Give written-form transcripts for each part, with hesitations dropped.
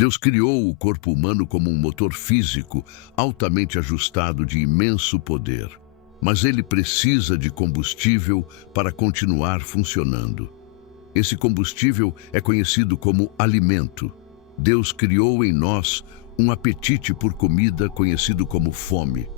Deus criou o corpo humano como um motor físico altamente ajustado de imenso poder. Mas ele precisa de combustível para continuar funcionando. Esse combustível é conhecido como alimento. Deus criou em nós um apetite por comida conhecido como fome,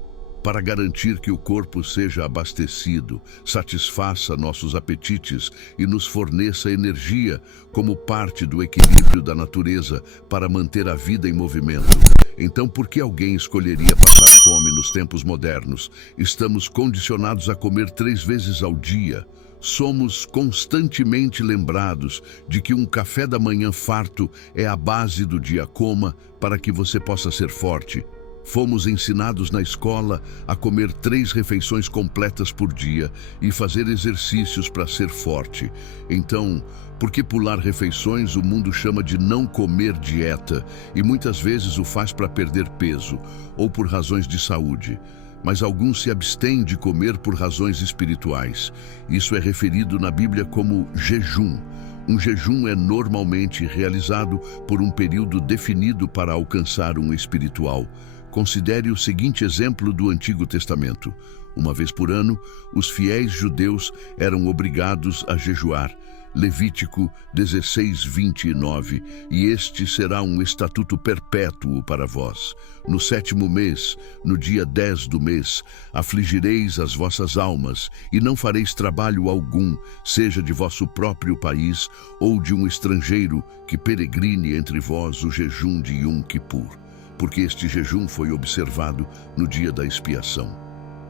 para garantir que o corpo seja abastecido, satisfaça nossos apetites e nos forneça energia como parte do equilíbrio da natureza para manter a vida em movimento. Então, por que alguém escolheria passar fome nos tempos modernos? Estamos condicionados a comer 3 vezes ao dia. Somos constantemente lembrados de que um café da manhã farto é a base do dia. Coma para que você possa ser forte. Fomos ensinados na escola a comer 3 refeições completas por dia e fazer exercícios para ser forte. Então, por que pular refeições o mundo chama de não comer dieta e muitas vezes o faz para perder peso ou por razões de saúde? Mas alguns se abstêm de comer por razões espirituais. Isso é referido na Bíblia como jejum. Um jejum é normalmente realizado por um período definido para alcançar um espiritual. Considere o seguinte exemplo do Antigo Testamento. Uma vez por ano, os fiéis judeus eram obrigados a jejuar. Levítico 16:29, e este será um estatuto perpétuo para vós. No 7º mês, no dia 10 do mês, afligireis as vossas almas, e não fareis trabalho algum, seja de vosso próprio país ou de um estrangeiro que peregrine entre vós o jejum de Yom Kippur, porque este jejum foi observado no dia da expiação.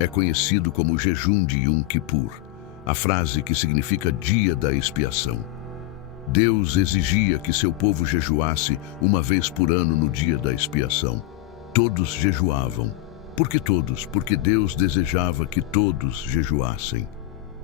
É conhecido como jejum de Yom Kippur, a frase que significa dia da expiação. Deus exigia que seu povo jejuasse uma vez por ano no dia da expiação. Todos jejuavam. Por que todos? Porque Deus desejava que todos jejuassem.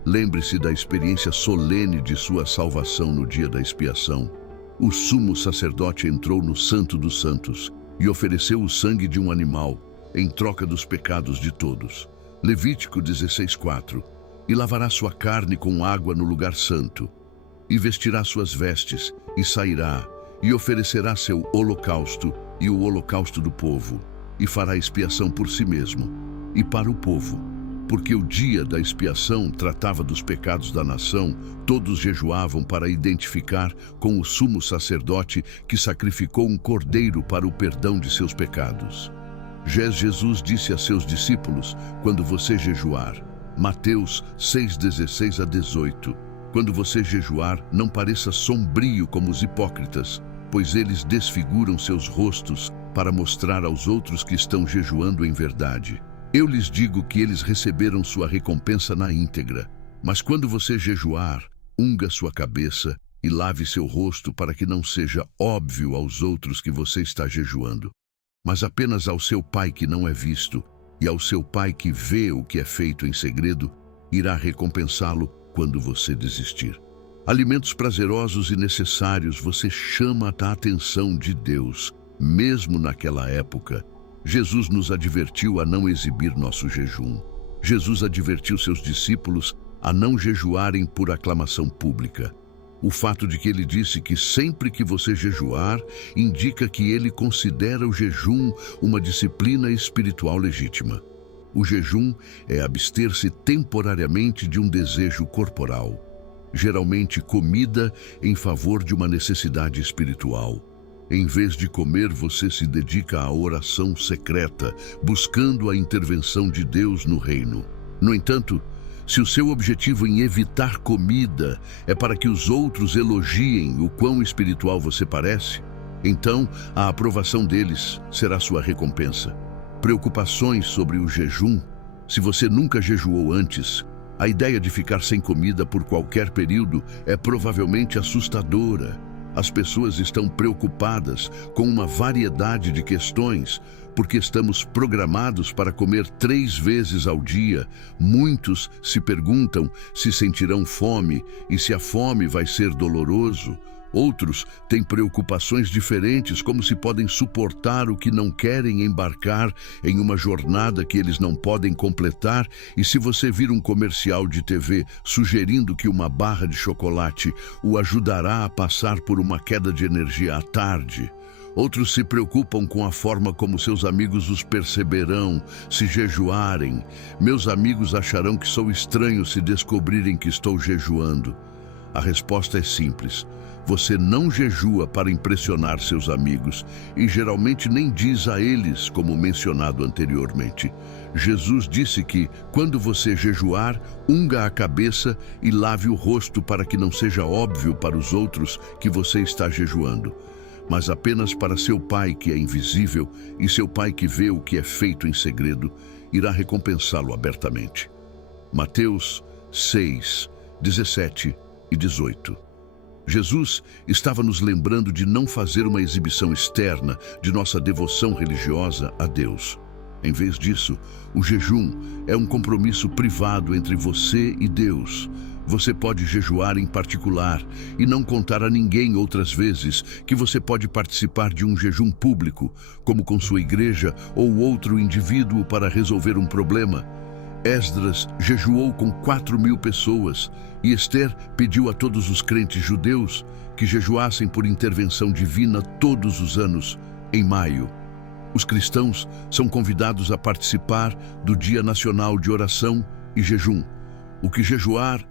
Lembre-se da experiência solene de sua salvação no dia da expiação. O sumo sacerdote entrou no Santo dos Santos e ofereceu o sangue de um animal em troca dos pecados de todos. Levítico 16:4. E lavará sua carne com água no lugar santo, e vestirá suas vestes, e sairá, e oferecerá seu holocausto e o holocausto do povo, e fará expiação por si mesmo e para o povo. Porque o dia da expiação tratava dos pecados da nação, todos jejuavam para identificar com o sumo sacerdote que sacrificou um cordeiro para o perdão de seus pecados. Jesus disse a seus discípulos: quando você jejuar, Mateus 6:16-18, quando você jejuar, não pareça sombrio como os hipócritas, pois eles desfiguram seus rostos para mostrar aos outros que estão jejuando em verdade. Eu lhes digo que eles receberam sua recompensa na íntegra. Mas quando você jejuar, unga sua cabeça e lave seu rosto para que não seja óbvio aos outros que você está jejuando, mas apenas ao seu Pai que não é visto, e ao seu Pai que vê o que é feito em segredo, irá recompensá-lo quando você desistir. Alimentos prazerosos e necessários, você chama a atenção de Deus. Mesmo naquela época, Jesus nos advertiu a não exibir nosso jejum. Jesus advertiu seus discípulos a não jejuarem por aclamação pública. O fato de que ele disse que sempre que você jejuar, indica que ele considera o jejum uma disciplina espiritual legítima. O jejum é abster-se temporariamente de um desejo corporal, geralmente comida em favor de uma necessidade espiritual. Em vez de comer, você se dedica à oração secreta, buscando a intervenção de Deus no reino. No entanto, se o seu objetivo em evitar comida é para que os outros elogiem o quão espiritual você parece, então a aprovação deles será sua recompensa. Preocupações sobre o jejum. Se você nunca jejuou antes, a ideia de ficar sem comida por qualquer período é provavelmente assustadora. As pessoas estão preocupadas com uma variedade de questões, porque estamos programados para comer 3 vezes ao dia. Muitos se perguntam se sentirão fome e se a fome vai ser doloroso. Outros têm preocupações diferentes, como se podem suportar o que não querem embarcar em uma jornada que eles não podem completar, e se você vir um comercial de TV sugerindo que uma barra de chocolate o ajudará a passar por uma queda de energia à tarde. Outros se preocupam com a forma como seus amigos os perceberão se jejuarem. Meus amigos acharão que sou estranho se descobrirem que estou jejuando. A resposta é simples. Você não jejua para impressionar seus amigos e geralmente nem diz a eles, como mencionado anteriormente. Jesus disse que, quando você jejuar, unga a cabeça e lave o rosto para que não seja óbvio para os outros que você está jejuando, mas apenas para seu Pai que é invisível, e seu Pai que vê o que é feito em segredo, irá recompensá-lo abertamente. Mateus 6, 17 e 18. Jesus estava nos lembrando de não fazer uma exibição externa de nossa devoção religiosa a Deus. Em vez disso, o jejum é um compromisso privado entre você e Deus. Você pode jejuar em particular e não contar a ninguém outras vezes que você pode participar de um jejum público, como com sua igreja ou outro indivíduo para resolver um problema. Esdras jejuou com 4.000 pessoas e Esther pediu a todos os crentes judeus que jejuassem por intervenção divina todos os anos, em maio. Os cristãos são convidados a participar do Dia Nacional de Oração e Jejum. O que jejuar,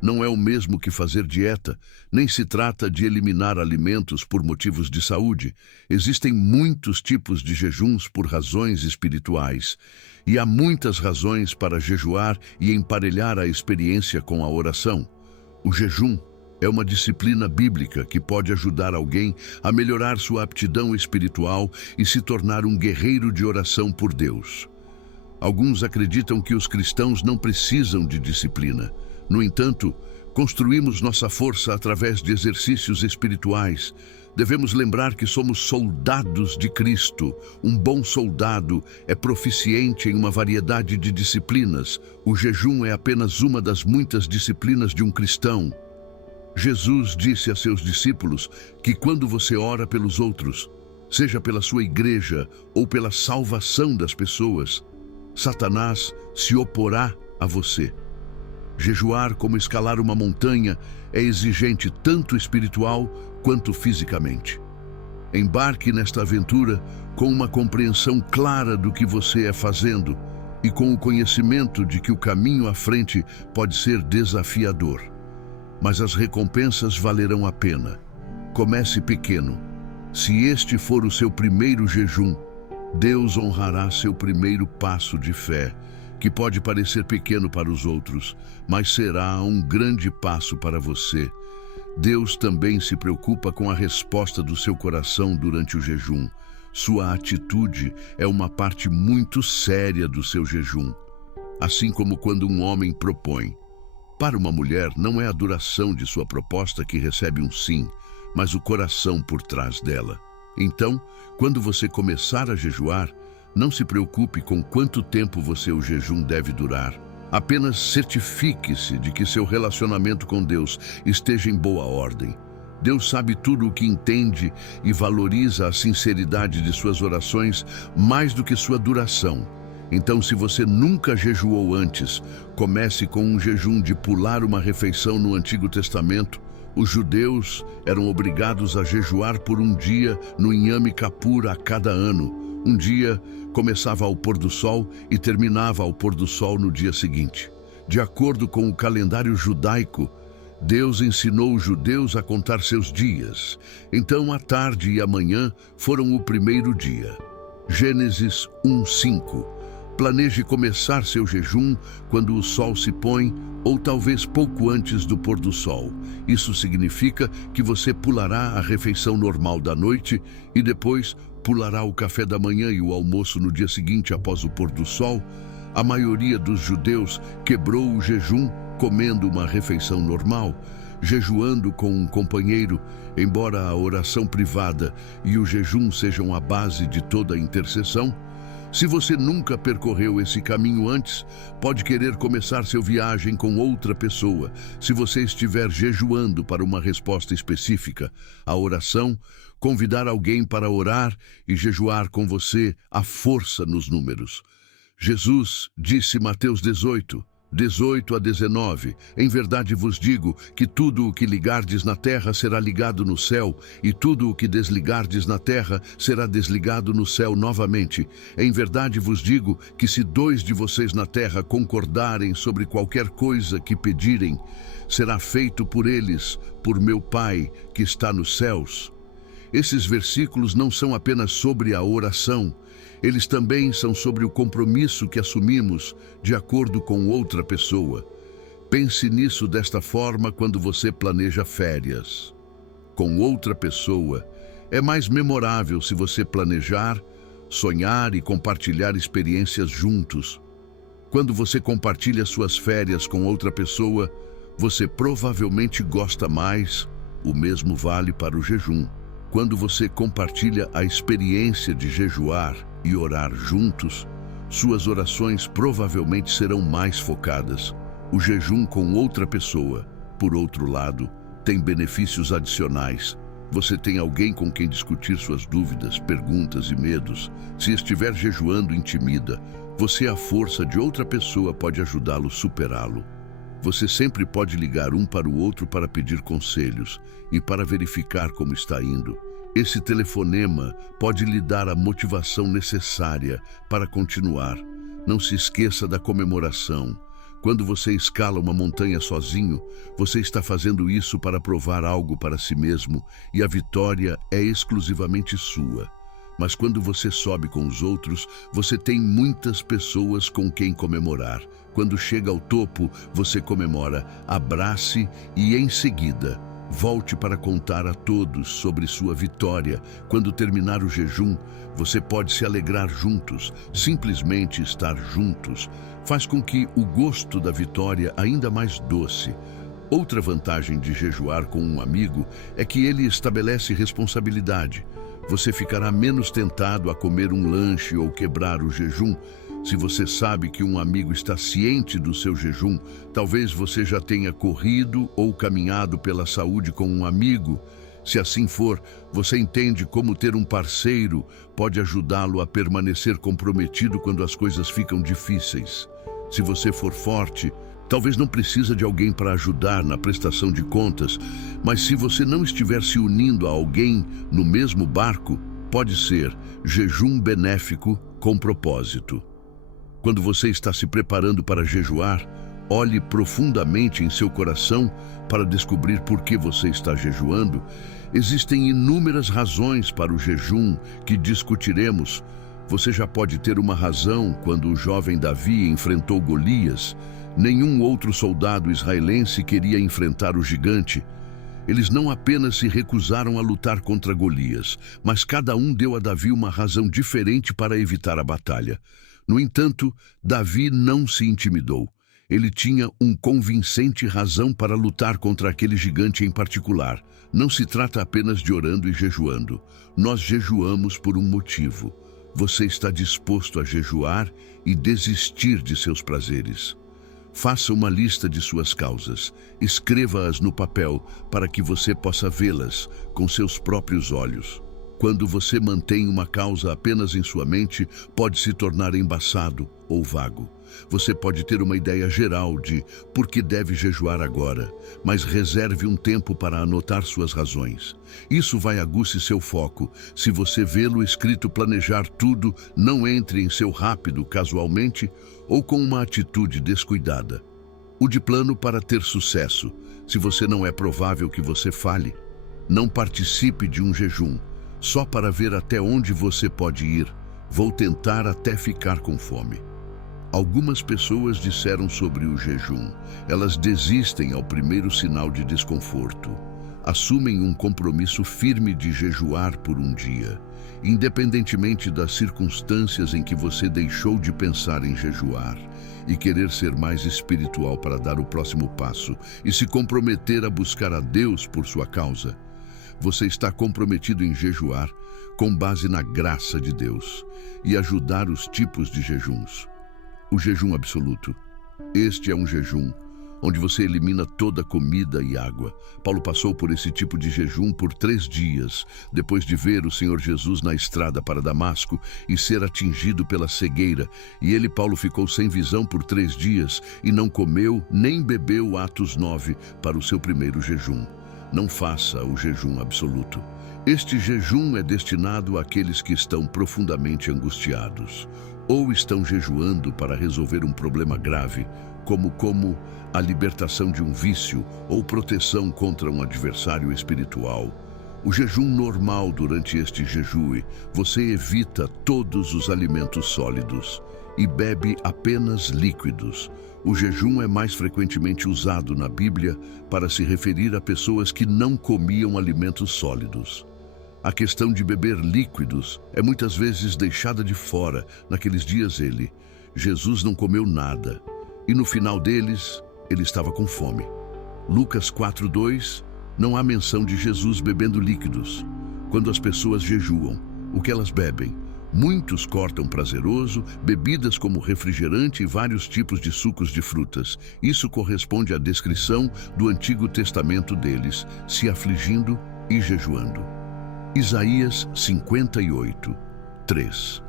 não é o mesmo que fazer dieta, nem se trata de eliminar alimentos por motivos de saúde. Existem muitos tipos de jejuns por razões espirituais. E há muitas razões para jejuar e emparelhar a experiência com a oração. O jejum é uma disciplina bíblica que pode ajudar alguém a melhorar sua aptidão espiritual e se tornar um guerreiro de oração por Deus. Alguns acreditam que os cristãos não precisam de disciplina. No entanto, construímos nossa força através de exercícios espirituais. Devemos lembrar que somos soldados de Cristo. Um bom soldado é proficiente em uma variedade de disciplinas. O jejum é apenas uma das muitas disciplinas de um cristão. Jesus disse a seus discípulos que quando você ora pelos outros, seja pela sua igreja ou pela salvação das pessoas, Satanás se oporá a você. Jejuar como escalar uma montanha é exigente tanto espiritual quanto fisicamente. Embarque nesta aventura com uma compreensão clara do que você é fazendo e com o conhecimento de que o caminho à frente pode ser desafiador. Mas as recompensas valerão a pena. Comece pequeno. Se este for o seu primeiro jejum, Deus honrará seu primeiro passo de fé, que pode parecer pequeno para os outros, mas será um grande passo para você. Deus também se preocupa com a resposta do seu coração durante o jejum. Sua atitude é uma parte muito séria do seu jejum. Assim como quando um homem propõe. Para uma mulher, não é a duração de sua proposta que recebe um sim, mas o coração por trás dela. Então, quando você começar a jejuar, não se preocupe com quanto tempo o jejum deve durar. Apenas certifique-se de que seu relacionamento com Deus esteja em boa ordem. Deus sabe tudo o que entende e valoriza a sinceridade de suas orações mais do que sua duração. Então, se você nunca jejuou antes, comece com um jejum de pular uma refeição no Antigo Testamento. Os judeus eram obrigados a jejuar por um dia no Yom Kippur a cada ano. Um dia começava ao pôr do sol e terminava ao pôr do sol no dia seguinte. De acordo com o calendário judaico, Deus ensinou os judeus a contar seus dias. Então a tarde e a manhã foram o primeiro dia. Gênesis 1:5. Planeje começar seu jejum quando o sol se põe ou talvez pouco antes do pôr do sol. Isso significa que você pulará a refeição normal da noite e depois pulará o café da manhã e o almoço no dia seguinte após o pôr do sol. A maioria dos judeus quebrou o jejum comendo uma refeição normal, jejuando com um companheiro, embora a oração privada e o jejum sejam a base de toda a intercessão. Se você nunca percorreu esse caminho antes, pode querer começar sua viagem com outra pessoa. Se você estiver jejuando para uma resposta específica, a oração, convidar alguém para orar e jejuar com você, a força nos números. Jesus disse em Mateus 18, 18 a 19. Em verdade vos digo que tudo o que ligardes na terra será ligado no céu, e tudo o que desligardes na terra será desligado no céu novamente. Em verdade vos digo que se 2 de vocês na terra concordarem sobre qualquer coisa que pedirem, será feito por eles, por meu Pai que está nos céus. Esses versículos não são apenas sobre a oração, eles também são sobre o compromisso que assumimos de acordo com outra pessoa. Pense nisso desta forma quando você planeja férias. Com outra pessoa, é mais memorável se você planejar, sonhar e compartilhar experiências juntos. Quando você compartilha suas férias com outra pessoa, você provavelmente gosta mais. O mesmo vale para o jejum. Quando você compartilha a experiência de jejuar e orar juntos, suas orações provavelmente serão mais focadas. O jejum com outra pessoa, por outro lado, tem benefícios adicionais. Você tem alguém com quem discutir suas dúvidas, perguntas e medos. Se estiver jejuando, intimida. Você, à força de outra pessoa, pode ajudá-lo a superá-lo. Você sempre pode ligar um para o outro para pedir conselhos e para verificar como está indo. Esse telefonema pode lhe dar a motivação necessária para continuar. Não se esqueça da comemoração. Quando você escala uma montanha sozinho, você está fazendo isso para provar algo para si mesmo e a vitória é exclusivamente sua. Mas quando você sobe com os outros, você tem muitas pessoas com quem comemorar. Quando chega ao topo, você comemora, abrace e, em seguida, volte para contar a todos sobre sua vitória. Quando terminar o jejum, você pode se alegrar juntos. Simplesmente estar juntos faz com que o gosto da vitória ainda mais doce. Outra vantagem de jejuar com um amigo é que ele estabelece responsabilidade. Você ficará menos tentado a comer um lanche ou quebrar o jejum. Se você sabe que um amigo está ciente do seu jejum, talvez você já tenha corrido ou caminhado pela saúde com um amigo. Se assim for, você entende como ter um parceiro pode ajudá-lo a permanecer comprometido quando as coisas ficam difíceis. Se você for forte, talvez não precisa de alguém para ajudar na prestação de contas, mas se você não estiver se unindo a alguém no mesmo barco, pode ser jejum benéfico com propósito. Quando você está se preparando para jejuar, olhe profundamente em seu coração para descobrir por que você está jejuando. Existem inúmeras razões para o jejum que discutiremos. Você já pode ter uma razão quando o jovem Davi enfrentou Golias. Nenhum outro soldado israelense queria enfrentar o gigante. Eles não apenas se recusaram a lutar contra Golias, mas cada um deu a Davi uma razão diferente para evitar a batalha. No entanto, Davi não se intimidou. Ele tinha uma convincente razão para lutar contra aquele gigante em particular. Não se trata apenas de orando e jejuando. Nós jejuamos por um motivo. Você está disposto a jejuar e desistir de seus prazeres. Faça uma lista de suas causas. Escreva-as no papel para que você possa vê-las com seus próprios olhos. Quando você mantém uma causa apenas em sua mente, pode se tornar embaçado ou vago. Você pode ter uma ideia geral de por que deve jejuar agora, mas reserve um tempo para anotar suas razões. Isso vai aguçar seu foco. Se você vê-lo escrito planejar tudo, não entre em seu rápido casualmente ou com uma atitude descuidada. O de plano para ter sucesso. Se você não é provável que você falhe, não participe de um jejum. Só para ver até onde você pode ir. Vou tentar até ficar com fome. Algumas pessoas disseram sobre o jejum. Elas desistem ao primeiro sinal de desconforto. Assumem um compromisso firme de jejuar por um dia, independentemente das circunstâncias em que você deixou de pensar em jejuar e querer ser mais espiritual para dar o próximo passo e se comprometer a buscar a Deus por sua causa. Você está comprometido em jejuar com base na graça de Deus e ajudar os tipos de jejuns. O jejum absoluto. Este é um jejum onde você elimina toda comida e água. Paulo passou por esse tipo de jejum por 3 dias, depois de ver o Senhor Jesus na estrada para Damasco e ser atingido pela cegueira. E ele, Paulo, ficou sem visão por 3 dias e não comeu nem bebeu. Atos 9, para o seu primeiro jejum. Não faça o jejum absoluto. Este jejum é destinado àqueles que estão profundamente angustiados, ou estão jejuando para resolver um problema grave, como a libertação de um vício ou proteção contra um adversário espiritual. O jejum normal. Durante este jejum, você evita todos os alimentos sólidos e bebe apenas líquidos. O jejum é mais frequentemente usado na Bíblia para se referir a pessoas que não comiam alimentos sólidos. A questão de beber líquidos é muitas vezes deixada de fora. Naqueles dias Jesus não comeu nada, e no final deles, ele estava com fome. Lucas 4:2, não há menção de Jesus bebendo líquidos. Quando as pessoas jejuam, o que elas bebem? Muitos cortam prazeroso, bebidas como refrigerante e vários tipos de sucos de frutas. Isso corresponde à descrição do Antigo Testamento deles, se afligindo e jejuando. Isaías 58:3.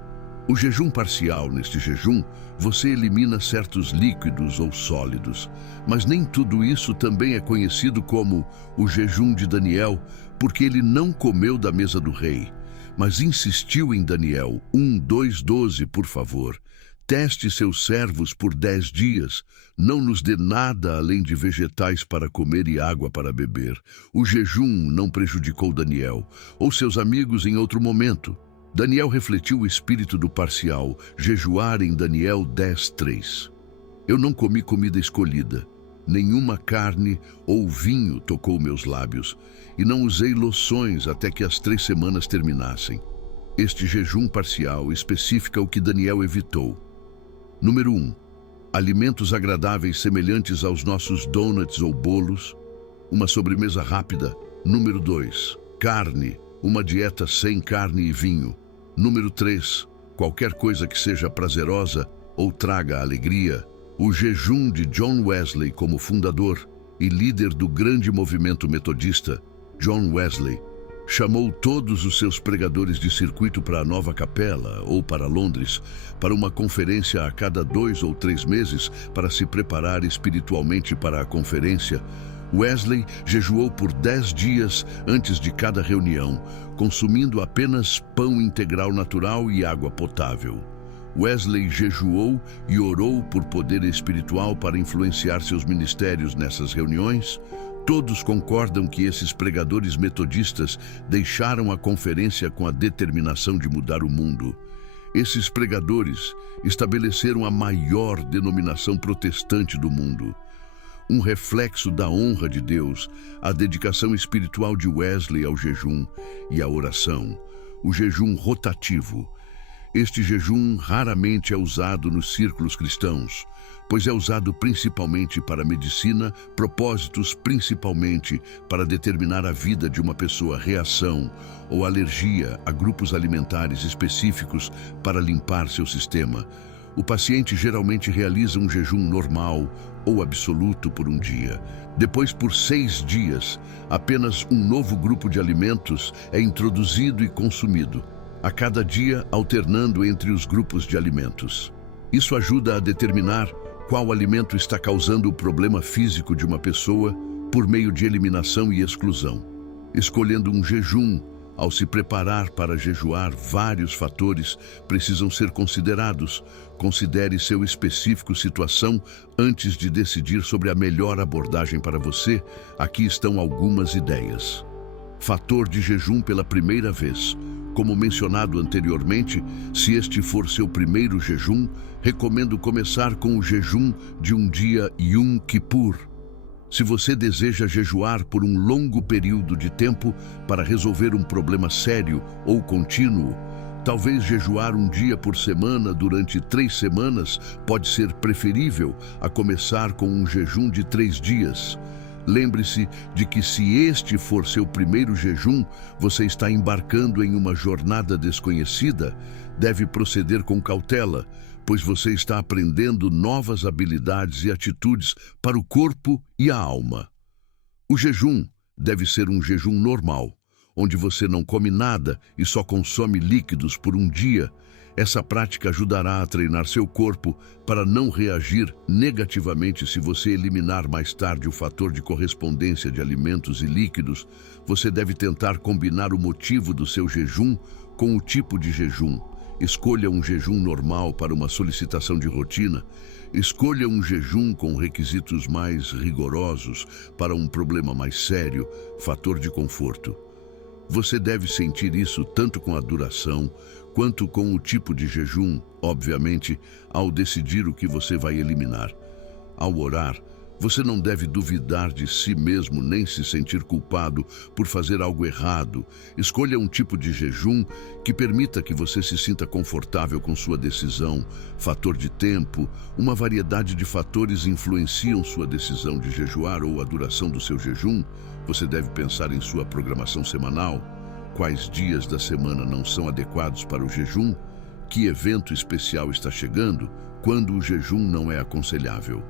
O jejum parcial. Neste jejum, você elimina certos líquidos ou sólidos, mas nem tudo isso também é conhecido como o jejum de Daniel, porque ele não comeu da mesa do rei, mas insistiu em Daniel 1:2-12, por favor. Teste seus servos por 10 dias. Não nos dê nada além de vegetais para comer e água para beber. O jejum não prejudicou Daniel ou seus amigos em outro momento. Daniel refletiu o espírito do parcial, jejuar em Daniel 10:3. Eu não comi comida escolhida. Nenhuma carne ou vinho tocou meus lábios, e não usei loções até que as 3 semanas terminassem. Este jejum parcial especifica o que Daniel evitou. Número 1. Alimentos agradáveis semelhantes aos nossos donuts ou bolos, uma sobremesa rápida. Número 2. Carne, uma dieta sem carne e vinho. Número 3. Qualquer coisa que seja prazerosa ou traga alegria. O jejum de John Wesley. Como fundador e líder do grande movimento metodista, John Wesley chamou todos os seus pregadores de circuito para a Nova Capela ou para Londres para uma conferência a cada 2 ou 3 meses para se preparar espiritualmente para a conferência. Wesley jejuou por 10 dias antes de cada reunião, consumindo apenas pão integral natural e água potável. Wesley jejuou e orou por poder espiritual para influenciar seus ministérios nessas reuniões. Todos concordam que esses pregadores metodistas deixaram a conferência com a determinação de mudar o mundo. Esses pregadores estabeleceram a maior denominação protestante do mundo. Um reflexo da honra de Deus, a dedicação espiritual de Wesley ao jejum e à oração. O jejum rotativo. Este jejum raramente é usado nos círculos cristãos, pois é usado principalmente para medicina, propósitos principalmente para determinar a vida de uma pessoa, reação ou alergia a grupos alimentares específicos para limpar seu sistema. O paciente geralmente realiza um jejum normal ou absoluto por um dia. Depois, por 6 dias, apenas um novo grupo de alimentos é introduzido e consumido, a cada dia alternando entre os grupos de alimentos. Isso ajuda a determinar qual alimento está causando o problema físico de uma pessoa por meio de eliminação e exclusão. Escolhendo um jejum, ao se preparar para jejuar, vários fatores precisam ser considerados. Considere seu específico situação antes de decidir sobre a melhor abordagem para você. Aqui estão algumas ideias. Fator de jejum pela primeira vez. Como mencionado anteriormente, se este for seu primeiro jejum, recomendo começar com o jejum de um dia Yom Kippur. Se você deseja jejuar por um longo período de tempo para resolver um problema sério ou contínuo, talvez jejuar um dia por semana durante 3 semanas pode ser preferível a começar com um jejum de 3 dias. Lembre-se de que se este for seu primeiro jejum, você está embarcando em uma jornada desconhecida. Deve proceder com cautela, pois você está aprendendo novas habilidades e atitudes para o corpo e a alma. O jejum deve ser um jejum normal, onde você não come nada e só consome líquidos por um dia. Essa prática ajudará a treinar seu corpo para não reagir negativamente se você eliminar mais tarde o fator de correspondência de alimentos e líquidos. Você deve tentar combinar o motivo do seu jejum com o tipo de jejum. Escolha um jejum normal para uma solicitação de rotina. Escolha um jejum com requisitos mais rigorosos para um problema mais sério, fator de conforto. Você deve sentir isso tanto com a duração quanto com o tipo de jejum, obviamente, ao decidir o que você vai eliminar. Ao orar, você não deve duvidar de si mesmo nem se sentir culpado por fazer algo errado. Escolha um tipo de jejum que permita que você se sinta confortável com sua decisão. Fator de tempo. Uma variedade de fatores influenciam sua decisão de jejuar ou a duração do seu jejum. Você deve pensar em sua programação semanal. Quais dias da semana não são adequados para o jejum? Que evento especial está chegando? Quando o jejum não é aconselhável?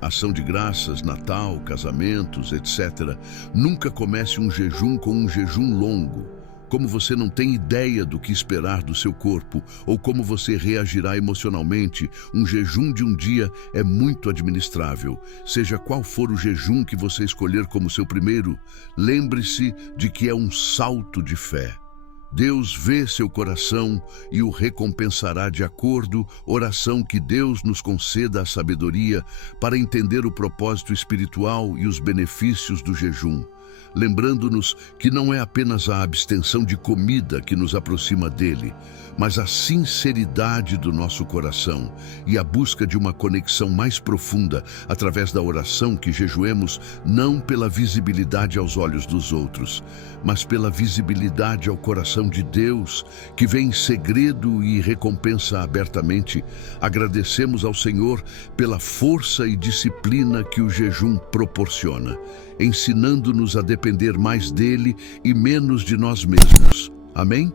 Ação de graças, Natal, casamentos, etc. Nunca comece um jejum com um jejum longo. Como você não tem ideia do que esperar do seu corpo ou como você reagirá emocionalmente, um jejum de um dia é muito administrável. Seja qual for o jejum que você escolher como seu primeiro, lembre-se de que é um salto de fé. Deus vê seu coração e o recompensará de acordo. Oração que Deus nos conceda a sabedoria para entender o propósito espiritual e os benefícios do jejum, lembrando-nos que não é apenas a abstenção de comida que nos aproxima dele, mas a sinceridade do nosso coração e a busca de uma conexão mais profunda através da oração que jejuemos não pela visibilidade aos olhos dos outros, mas pela visibilidade ao coração de Deus, que vê em segredo e recompensa abertamente. Agradecemos ao Senhor pela força e disciplina que o jejum proporciona, ensinando-nos a depender mais dele e menos de nós mesmos. Amém?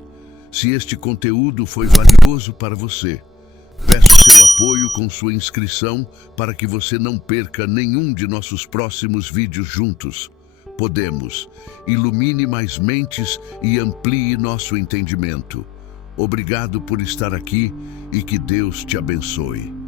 Se este conteúdo foi valioso para você, peço seu apoio com sua inscrição para que você não perca nenhum de nossos próximos vídeos juntos. Podemos. Ilumine mais mentes e amplie nosso entendimento. Obrigado por estar aqui e que Deus te abençoe.